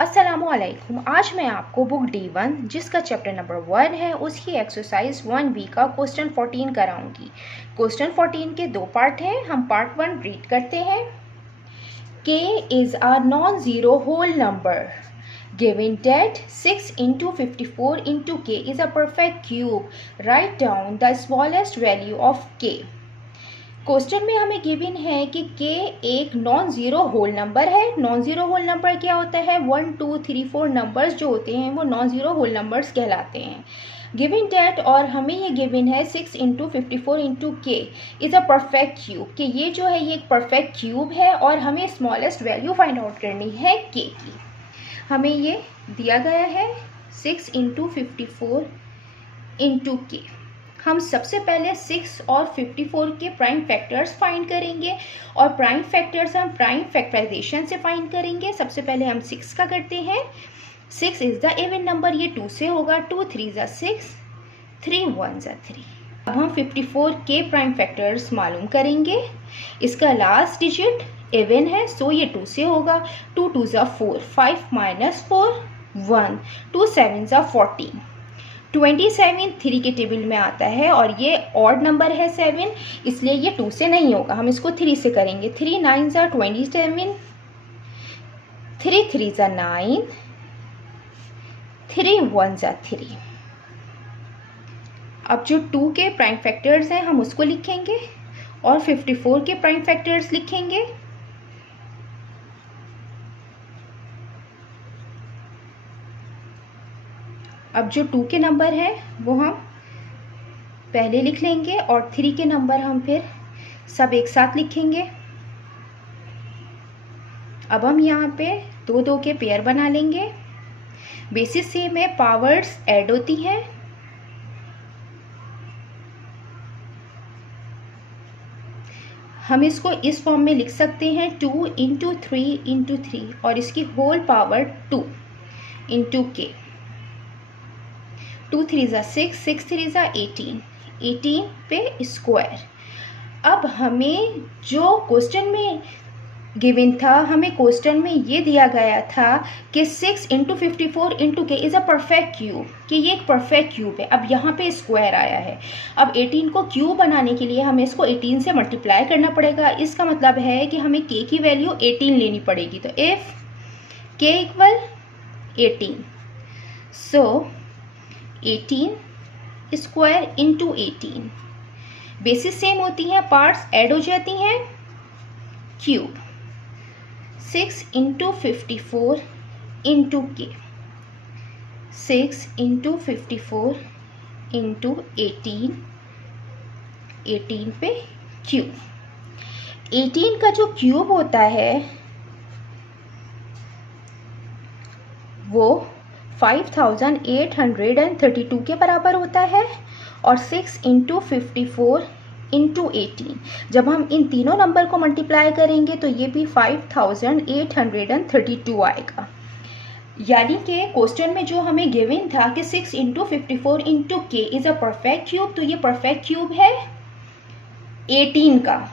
अस्सलामुअलैकुम। आज मैं आपको बुक D1 जिसका चैप्टर नंबर 1 है उसकी एक्सरसाइज 1B का क्वेश्चन 14 कराऊंगी। क्वेश्चन 14 के दो पार्ट हैं, हम पार्ट 1 रीड करते हैं। K is a non-zero whole number given that 6 into 54 into K is a perfect cube. Write down the smallest value of K. Question में हमें गिवन है कि k एक नॉन ज़ीरो होल नंबर है। Non zero whole number क्या होता है? 1 2 3 4 numbers जो होते हैं वो नॉन ज़ीरो होल नंबर्स कहलाते हैं। गिवन डेट और हमें ये गिवन है 6 इंटू 54 इंटू के इज़ अ परफेक्ट क्यूब, कि ये जो है ये एक परफेक्ट क्यूब है और हमें स्मॉलेस्ट वैल्यू फाइंड आउट करनी है के की। हमें ये दिया गया है 6 इंटू 54 इंटू के। हम सबसे पहले 6 और 54 के प्राइम फैक्टर्स फाइंड करेंगे और प्राइम फैक्टर्स हम प्राइम फैक्टराइजेशन से फाइंड करेंगे। सबसे पहले हम 6 का करते हैं। 6 इज़ द इवन नंबर, ये 2 से होगा। 2 3 ज़ा 6, 3 1 ज़ा 3। अब हम 54 के प्राइम फैक्टर्स मालूम करेंगे। इसका लास्ट डिजिट इवन है, सो ये 2 से होगा। 2 2 ज़ा 4, 5 माइनस 4 1, 2 7 ज़ा 14। 27 3 के टेबल में आता है और ये ऑड नंबर है 7, इसलिए ये 2 से नहीं होगा, हम इसको 3 से करेंगे। 3 9 ज़ा 27, 3 3 ज़ा 9, 3 1 ज़ा 3। अब जो 2 के प्राइम फैक्टर्स हैं हम उसको लिखेंगे और 54 के प्राइम फैक्टर्स लिखेंगे। अब जो 2 के नंबर है वो हम पहले लिख लेंगे और 3 के नंबर हम फिर सब एक साथ लिखेंगे। अब हम यहाँ पे 2 2 के पेयर बना लेंगे। बेसिस से में पावर्स ऐड होती हैं। हम इसको इस फॉर्म में लिख सकते हैं 2 इंटू 3 इंटू 3 और इसकी होल पावर 2 इंटू के। 2 3 ज़ा 6, 6 3 ज़ा 18, 18 पे स्क्वायर। अब हमें जो क्वेश्चन में गिवन था, हमें क्वेश्चन में ये दिया गया था कि 6 इंटू 54 इंटू के इज़ अ परफेक्ट क्यूब, कि ये एक परफेक्ट क्यूब है। अब यहाँ पे स्क्वायर आया है। अब 18 को क्यूब बनाने के लिए हमें इसको 18 से मल्टीप्लाई करना पड़ेगा। इसका मतलब है कि हमें के की वैल्यू 18 लेनी पड़ेगी। तो इफ़ के इक्वल 18, सो 18 स्क्वायर इंटू 18। बेसिस सेम होती हैं, पार्ट्स ऐड हो जाती हैं। क्यूब 6 इंटू 54 इंटू के, 6 इंटू 54 इंटू 18, 18 पे क्यूब। 18 का जो क्यूब होता है वो 5832 के बराबर होता है और 6 इंटू 54 इंटू 18, जब हम इन तीनों नंबर को मल्टीप्लाई करेंगे तो ये भी 5832 आएगा। यानी कि क्वेश्चन में जो हमें गिवन था कि 6 इंटू 54 इंटू के इज़ अ परफेक्ट क्यूब, तो ये परफेक्ट क्यूब है 18 का।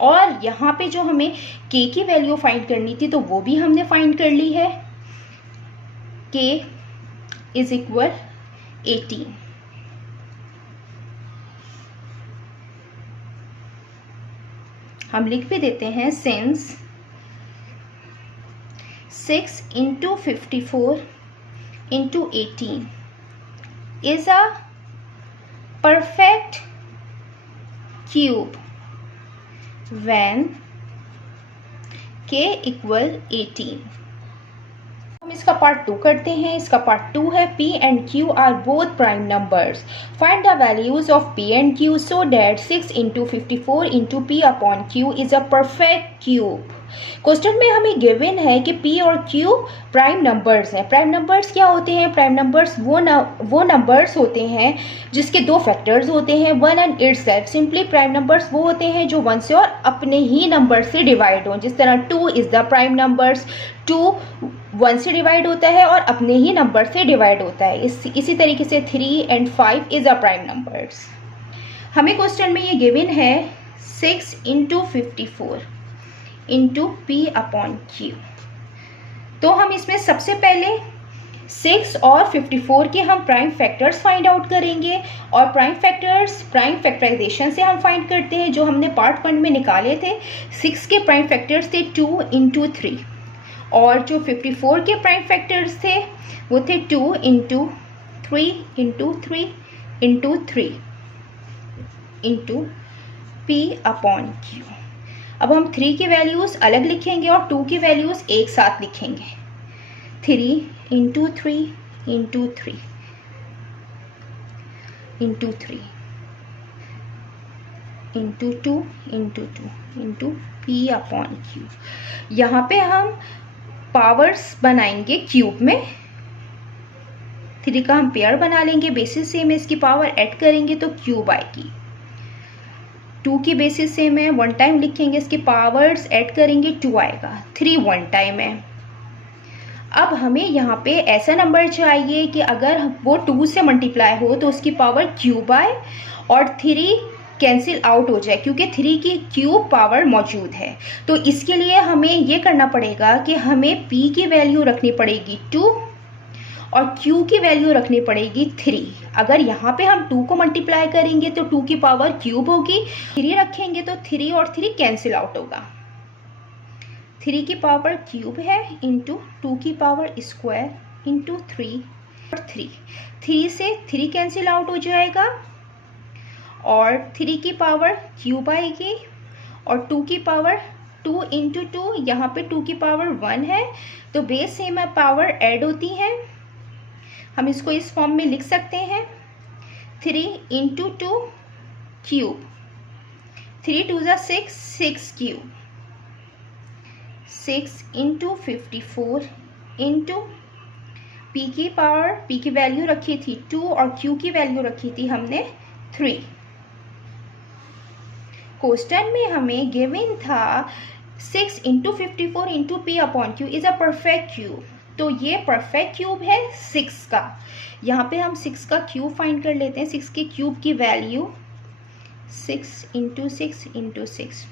और यहाँ पे जो हमें के की वैल्यू फाइंड करनी थी तो वो भी हमने फाइंड कर ली है। के इज इक्वल 18। हम लिख भी देते हैं since 6 into 54 into 18 is a perfect cube when के इक्वल 18। हम इसका पार्ट 2 करते हैं। इसका पार्ट 2 है P and Q are both prime numbers. Find the values of P and Q so that 6 into 54 into P upon Q is a perfect cube. Question में हमें given है कि P और Q प्राइम नंबर्स हैं। Prime numbers क्या होते हैं? Prime numbers वो नंबर्स होते हैं जिसके दो फैक्टर्स होते हैं 1 and itself. Simply prime numbers वो होते हैं जो 1 से और अपने ही नंबर से डिवाइड हों। जिस तरह 2 इज़ द प्राइम नंबर्स, 2 1 से डिवाइड होता है और अपने ही नंबर से डिवाइड होता है। इसी तरीके से 3 and 5 is a prime numbers. हमें क्वेश्चन में ये गिवन है 6 into 54 into P upon Q। तो हम इसमें सबसे पहले 6 और 54 के हम प्राइम फैक्टर्स फाइंड आउट करेंगे, और प्राइम फैक्टर्स प्राइम फैक्टराइजेशन से हम फाइंड करते हैं, जो हमने पार्ट 1 में निकाले थे। 6 के प्राइम फैक्टर्स थे 2 × 3, और जो 54 के प्राइम फैक्टर्स थे वो थे 2 × 3 × 3 × 3 × P/Q। अब हम 3 की वैल्यूज़ अलग लिखेंगे और 2 की वैल्यूज़ एक साथ लिखेंगे। 3 × 3 × 3 × 3 × 2 × 2 × P/Q। यहाँ पे हम पावर्स बनाएंगे क्यूब में। 3 का हम पेयर बना लेंगे, बेसिस सेम है, इसकी पावर ऐड करेंगे तो क्यूब आएगी। 2 की बेसिस सेम है, 1 टाइम लिखेंगे, इसकी पावर्स ऐड करेंगे 2 आएगा। 3 1 टाइम है। अब हमें यहाँ पे ऐसा नंबर चाहिए कि अगर वो 2 से मल्टीप्लाई हो तो उसकी पावर क्यूब आए और 3 कैंसिल आउट हो जाए, क्योंकि 3 की क्यूब पावर मौजूद है। तो इसके लिए हमें ये करना पड़ेगा कि हमें p की वैल्यू रखनी पड़ेगी 2 और q की वैल्यू रखनी पड़ेगी 3। अगर यहाँ पे हम 2 को मल्टीप्लाई करेंगे तो 2 की पावर क्यूब होगी, 3 रखेंगे तो 3 और 3 कैंसिल आउट होगा। 3 की पावर क्यूब है इंटू 2 की पावर स्क्वायर इंटू 3 और 3 से 3 कैंसिल आउट हो जाएगा और 3 की पावर क्यूब आएगी और 2 की पावर 2 × 2, यहाँ पे 2 की पावर 1 है तो बेस सेम है, पावर ऐड होती है। हम इसको इस फॉर्म में लिख सकते हैं 3 × 2 क्यूब, 3 2 = 6, 6 क्यूब, 6 × 54 इंटू p की पावर, p की वैल्यू रखी थी 2 और q की वैल्यू रखी थी हमने 3। क्वेश्चन में हमें गिवन था 6 × 54 into P/Q is a perfect cube. तो ये परफेक्ट क्यूब है 6 का। यहाँ पे हम 6 का क्यूब फाइंड कर लेते हैं। 6 के क्यूब की वैल्यू 6 × 6 × 6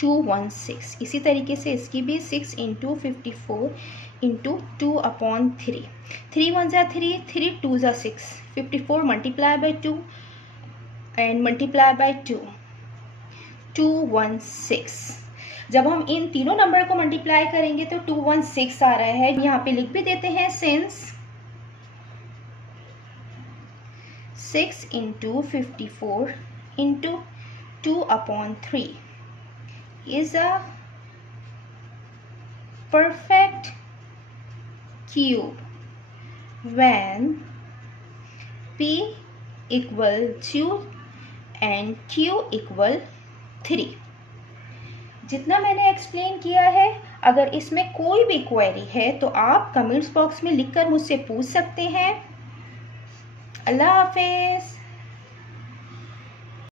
216। इसी तरीके से इसकी भी 6 × 54 into 2/3। 3 1 = 3, 3 2 = 6, 54 multiply by 2 and multiply by 2, 216। जब हम इन तीनों नंबर को मल्टीप्लाई करेंगे तो 216 आ रहा है। यहाँ पे लिख भी देते हैं since 6 × 54 into 2/3 is a perfect cube when P = 2 and Q = 3। जितना मैंने एक्सप्लेन किया है, अगर इसमें कोई भी क्वेरी है तो आप कमेंट्स बॉक्स में लिखकर मुझसे पूछ सकते हैं। अल्लाह हाफिज़।